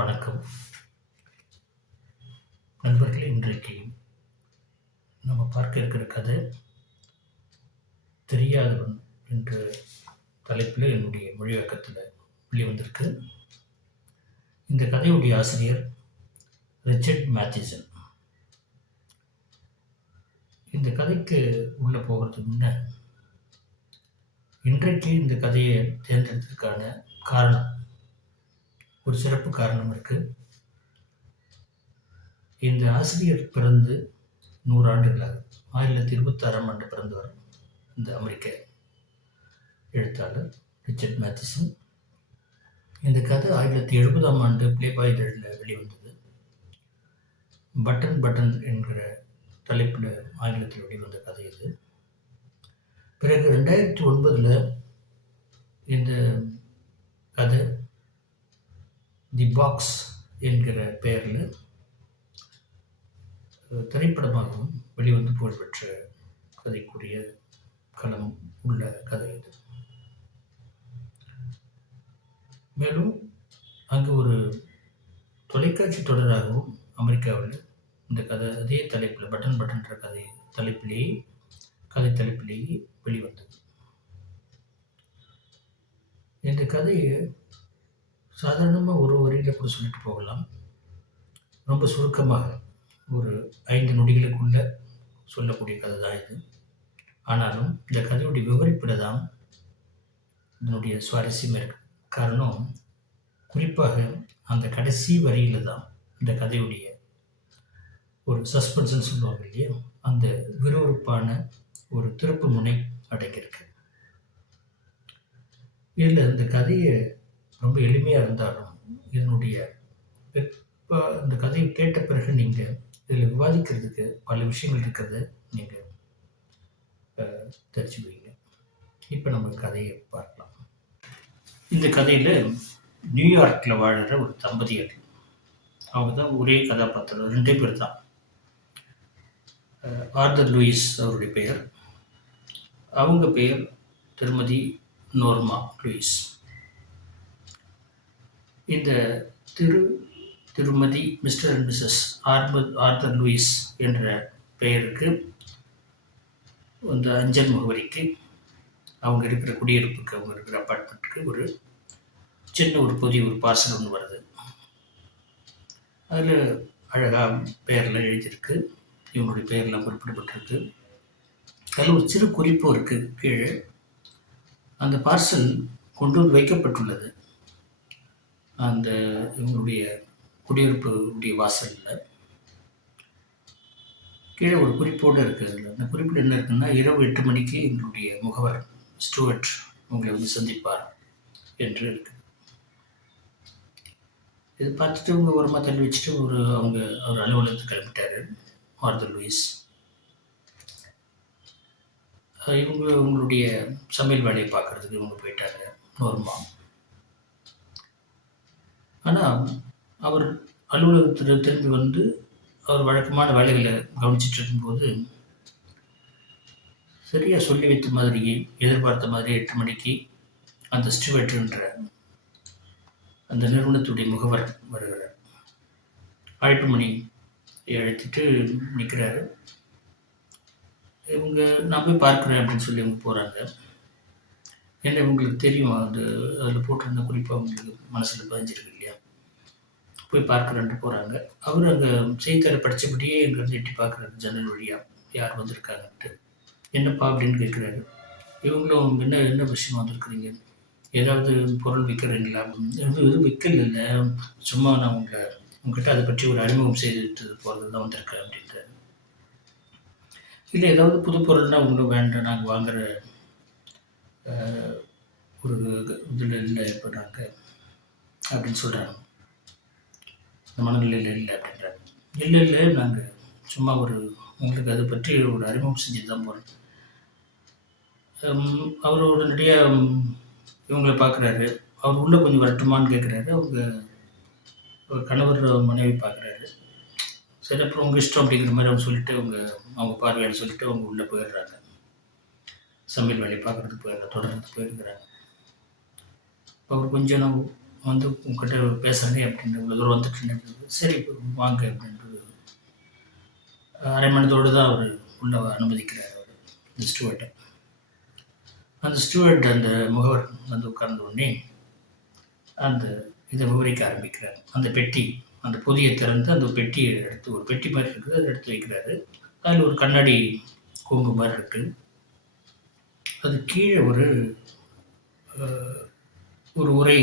வணக்கம் நண்பர்களே. இன்றைக்கு நம்ம பார்க்க இருக்கிற கதை தெரியாதவன் என்ற தலைப்பில் என்னுடைய மொழியாக்கத்தில் வெளிவந்திருக்கு. இந்த கதையுடைய ஆசிரியர் ரிச்சர்ட் மேத்திசன். இந்த கதைக்கு உள்ளே போகிறதுக்கு முன்ன இன்றைக்கு இந்த கதையை தேர்ந்தெடுத்ததுக்கான காரணம், ஒரு சிறப்பு காரணம் இருக்குது. இந்த ஆசிரியர் பிறந்து 100 ஆண்டுகளாக 1926ஆம் ஆண்டு பிறந்தவர் இந்த அமெரிக்க எழுத்தாளர் ரிச்சர்ட் மேத்திசன். இந்த கதை 1970ஆம் ஆண்டு பிளேபாய் இதழில் வெளிவந்தது. பட்டன் பட்டன் என்கிற தலைப்பில் ஆங்கிலத்தில் வெளிவந்த கதை இது. பிறகு 2009 இந்த கதை தி பாக்ஸ் என்கிற பெயரில் திரைப்படமாகவும் வெளிவந்து புகழ்பெற்ற கதைக்குரிய களம் உள்ள கதை இது. மேலும் அங்கு ஒரு தொலைக்காட்சி தொடராகவும் அமெரிக்காவில் இந்த கதை அதே தலைப்பில் பட்டன் பட்டன்ற கதை தலைப்பிலேயே வெளிவந்தது. இந்த கதையை சாதாரணமாக ஒரு வரியில் கூட சொல்லிட்டு போகலாம். ரொம்ப சுருக்கமாக ஒரு 5 நொடிகளுக்குள்ள சொல்லக்கூடிய கதை தான் இது. ஆனாலும் இந்த கதையுடைய விவரிப்பில் தான் இதனுடைய சுவாரஸ்யமே இருக்கு. காரணம், குறிப்பாக அந்த கடைசி வரியில் தான் இந்த கதையுடைய ஒரு சஸ்பென்ஸ்ன்னு சொல்லுவாங்க இல்லையா, அந்த விறுவிறுப்பான ஒரு திருப்பு முனை அடங்கியிருக்கு. இதில் இந்த கதையை ரொம்ப எளிமையாக இருந்தாலும் இதனுடைய இப்போ இந்த கதையை கேட்ட பிறகு நீங்கள் இதில் விவாதிக்கிறதுக்கு பல விஷயங்கள் இருக்கிறத நீங்கள் தெரிஞ்சுக்குவீங்க. இப்போ நம்ம கதையை பார்க்கலாம். இந்த கதையில் நியூயார்க்கில் வாழ்கிற ஒரு தம்பதியர், அவங்க தான் ஒரே கதாபாத்திரம், 2 பேர் தான். ஆர்தர் லூயிஸ் அவருடைய பெயர், அவங்க பெயர் திருமதி நோர்மா லூயிஸ். இந்த திருமதி Mr and Mrs Arthur Lewis என்ற பெயருக்கு அந்த அஞ்சல் முகவரிக்கு, அவங்க இருக்கிற குடியிருப்புக்கு, அவங்க இருக்கிற அப்பார்ட்மெண்ட்டுக்கு ஒரு சின்ன ஒரு புதிய ஒரு பார்சல் ஒன்று வருது. அதில் அழகாக பெயரெல்லாம் எழுதியிருக்கு, இவங்களுடைய பெயரெல்லாம் குறிப்பிடப்பட்டிருக்கு. அதில் ஒரு சிறு குறிப்பும் இருக்குது கீழே. அந்த பார்சல் கொண்டு வந்து வைக்கப்பட்டுள்ளது அந்த இவங்களுடைய குடியிருப்புடைய வாசலில். கீழே ஒரு குறிப்போடு இருக்குது. அந்த குறிப்பில் என்ன இருக்குன்னா, இரவு 8 மணிக்கு எங்களுடைய முகவர் ஸ்டூவர்ட் உங்களை வந்து சந்திப்பார் என்று இருக்குது. இது பார்த்துட்டு இவங்க ஓரமாக தள்ளி வச்சுட்டு அவர் அலுவலகத்துக்கு கிளம்பிட்டாரு ஆர்தர் லூயிஸ். உங்களுடைய சமையல் வேலையை பார்க்குறதுக்கு இவங்க போயிட்டாங்க நோர்மா. ஆனால் அவர் அலுவலகத்தில் திரும்பி வந்து அவர் வழக்கமான வேலைகளை கவனிச்சிட்டு இருக்கும்போது, சரியாக சொல்லி வைத்த மாதிரியே, எதிர்பார்த்த மாதிரி 8 மணிக்கு அந்த ஸ்டூவர்ட்ன்ற அந்த நிறுவனத்துடைய முகவர் வருகிறார். அழைப்பு மணி அழைத்துட்டு நிற்கிறாரு. நான் போய் பார்க்குறேன் அப்படின்னு சொல்லி இவங்க போகிறாங்க. ஏன்னா இவங்களுக்கு தெரியும், அதில் போட்டிருந்த குறிப்பாக அவங்களுக்கு மனசில் பதிஞ்சிருக்கு இல்லையா. போய் பார்க்குறேன்ட்டு போகிறாங்க. அவர் அங்கே செய்தித்தாளை படித்தபடியே எங்கேருந்து எட்டி பார்க்குறாரு ஜன்னல் வழியாக, யார் வந்திருக்காங்கன்ட்டு. என்னப்பா அப்படின்னு கேட்குறாரு. இவங்களும் என்ன விஷயமா வந்திருக்குறீங்க, ஏதாவது பொருள் விற்கிறீங்களா? எதுவும் விற்கல, இல்லை, சும்மா நான் உங்ககிட்ட அதை பற்றி ஒரு அறிமுகம் செய்துட்டு போகிறது தான் வந்திருக்கேன் அப்படின்றாரு. இல்லை, ஏதாவது புது பொருள்னால் ஒன்றும் வேண்டாம், நாங்கள் வாங்குகிற ஒரு இதில் இல்லை இப்போ நாங்கள் அப்படின்னு சொல்கிறாங்க. இந்த மனநிலையில் இல்லை அப்படின்றாங்க. இல்லை, நாங்கள் சும்மா உங்களுக்கு அதை பற்றி ஒரு அறிமுகம் செஞ்சு தான் போகிறோம். அவர் உடனடியாக இவங்களை பார்க்குறாரு. அவர் உள்ளே கொஞ்சம் வரட்டுமான்னு கேட்குறாரு. அவங்க கணவர் மனைவி பார்க்குறாரு. சரி, அப்புறம் உங்கள் இஷ்டம் அப்படிங்கிற மாதிரி அவங்க சொல்லிவிட்டு அவங்க பார்வையால் சொல்லிவிட்டு அவங்க உள்ளே போயிடுறாங்க. சமையல் வேலையை பார்க்குறதுக்கு தொடர்ந்து போயிருக்கிறாங்க. அவர் கொஞ்சம் வந்து உங்ககிட்ட பேசுகிறேனே அப்படின்னு இவ்வளோ தூரம் வந்துட்டேன்னு சரி வாங்க அப்படின்ட்டு அரை மனதோடு தான் அவர் உள்ள அனுமதிக்கிறார் அவர் இந்த ஸ்டூவர்ட்டை. அந்த ஸ்டூவர்ட் அந்த முகவர் வந்து உட்கார்ந்த உடனே அந்த இதை விவரிக்க ஆரம்பிக்கிறார். அந்த பெட்டி, அந்த பொதியை திறந்து அந்த பெட்டியை எடுத்து, ஒரு பெட்டி மாதிரி இருக்குது, அதை எடுத்து வைக்கிறாரு. அதில் ஒரு கண்ணாடி கூம்பு மாதிரி இருக்குது. அது கீழே ஒரு ஒரு உரை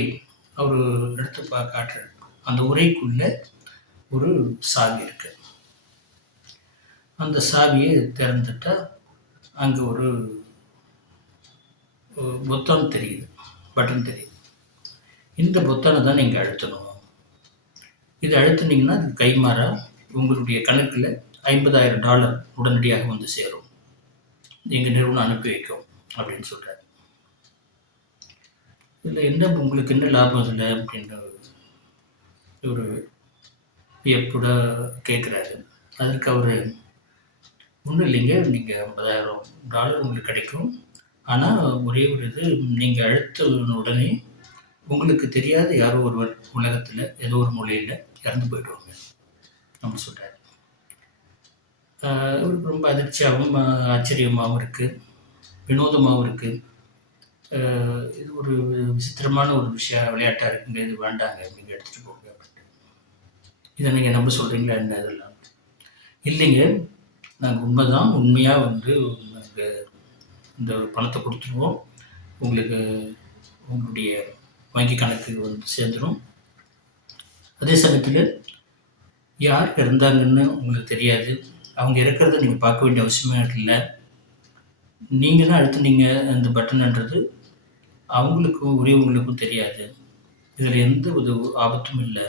அவர் எடுத்து காட்டுறார். அந்த உரைக்குள்ள ஒரு சாவி இருக்கு. அந்த சாவியை திறந்துட்டா அங்கே ஒரு பொத்தான் தெரியுது, பட்டன் தெரியுது. இந்த பொத்தானை தான் நீங்கள் அழுத்தணும். இது அழுத்தினீங்கன்னா அது கைமாறா உங்களுடைய கணக்கில் $50,000 உடனடியாக வந்து சேரும், எங்கள் நிறுவனம் அனுப்பி வைக்கும் அப்படின்னு சொல்கிறார். இதில் என்ன உங்களுக்கு என்ன லாபம் இதில் அப்படின்ற ஒரு வியப்புட கேட்குறாரு. அதற்கு அவர் ஒன்றும் இல்லைங்க, நீங்கள் $50,000 உங்களுக்கு கிடைக்கும். ஆனால் ஒரே ஒரு இது, நீங்கள் அழுத்தின உடனே உங்களுக்கு தெரியாத யாரோ ஒருவர் உலகத்தில் ஏதோ ஒரு மூலையில் இறந்து போயிடுவாங்க அப்படின்னு சொல்கிறார். இவருக்கு ரொம்ப அதிர்ச்சியாகவும் ஆச்சரியமாகவும் இருக்குது, வினோதமாகவும் இருக்குது. இது ஒரு விசித்திரமான ஒரு விளையாட்டாக இருக்குங்க, இது வேண்டாங்க, நீங்கள் எடுத்துகிட்டு போங்க அப்படின்ட்டு. இதை நீங்கள் நம்ப சொல்கிறீங்களா என்ன இதெல்லாம்? இல்லைங்க, நாங்கள் உண்மையாக வந்து நாங்கள் இந்த பணத்தை கொடுத்துருவோம், உங்களுக்கு உங்களுடைய வங்கி கணக்கு வந்து சேர்ந்துடும். அதே சமயத்தில் யார் இறந்தாங்கன்னு உங்களுக்கு தெரியாது, அவங்க இறக்கிறத நீங்கள் பார்க்க வேண்டிய அவசியமே இல்லை. நீங்கள் தான் அழுத்துனீங்க அந்த பட்டன்ன்றது அவங்களுக்கும் உரியவங்களுக்கும் தெரியாது. இதில் எந்த ஒரு ஆபத்தும் இல்லை.